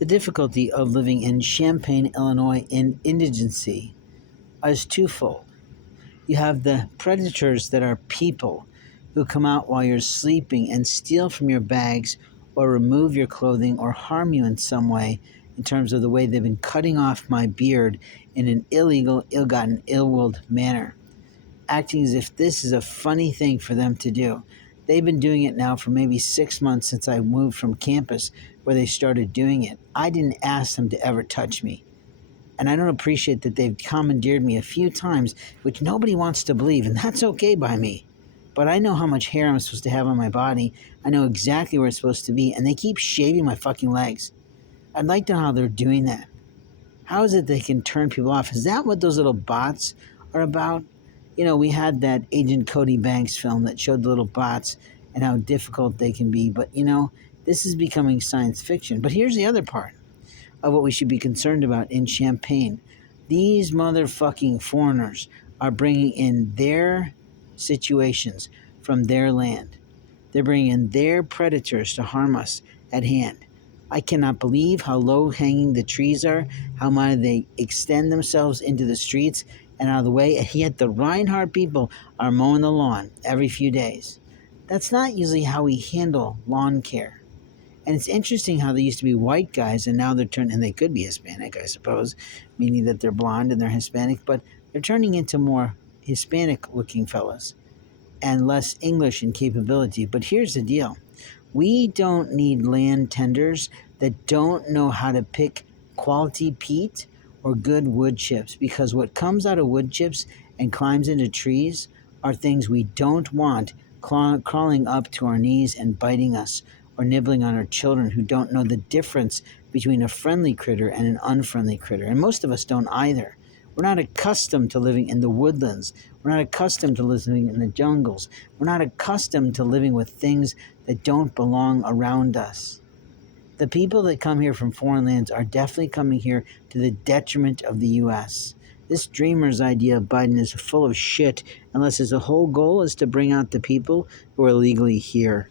The difficulty of living in Champaign, Illinois in indigency is twofold. You have the predators that are people who come out while you're sleeping and steal from your bags or remove your clothing or harm you in some way in terms of the way they've been cutting off my beard in an illegal, ill-gotten, ill-willed manner, acting as if this is a funny thing for them to do. They've been doing it now for maybe 6 months since I moved from campus where they started doing it. I didn't ask them to ever touch me. And I don't appreciate that they've commandeered me a few times, which nobody wants to believe, and that's okay by me. But I know how much hair I'm supposed to have on my body. I know exactly where it's supposed to be, and they keep shaving my fucking legs. I'd like to know how they're doing that. How is it they can turn people off? Is that what those little bots are about? You know, we had that Agent Cody Banks film that showed the little bots and how difficult they can be, but this is becoming science fiction. But here's the other part of what we should be concerned about in Champaign. These motherfucking foreigners are bringing in their situations from their land. They're bringing in their predators to harm us at hand. I cannot believe how low hanging the trees are, how much they extend themselves into the streets and out of the way, and yet the Reinhardt people are mowing the lawn every few days. That's not usually how we handle lawn care. And it's interesting how they used to be white guys and now they're turning, and they could be Hispanic, I suppose, meaning that they're blonde and they're Hispanic, but they're turning into more Hispanic looking fellas and less English in capability. But here's the deal. We don't need land tenders that don't know how to pick quality peat or good wood chips, because what comes out of wood chips and climbs into trees are things we don't want crawling up to our knees and biting us or nibbling on our children who don't know the difference between a friendly critter and an unfriendly critter. And most of us don't either. We're not accustomed to living in the woodlands. We're not accustomed to living in the jungles. We're not accustomed to living with things that don't belong around us. The people that come here from foreign lands are definitely coming here to the detriment of the U.S. This dreamer's idea of Biden is full of shit unless his whole goal is to bring out the people who are illegally here.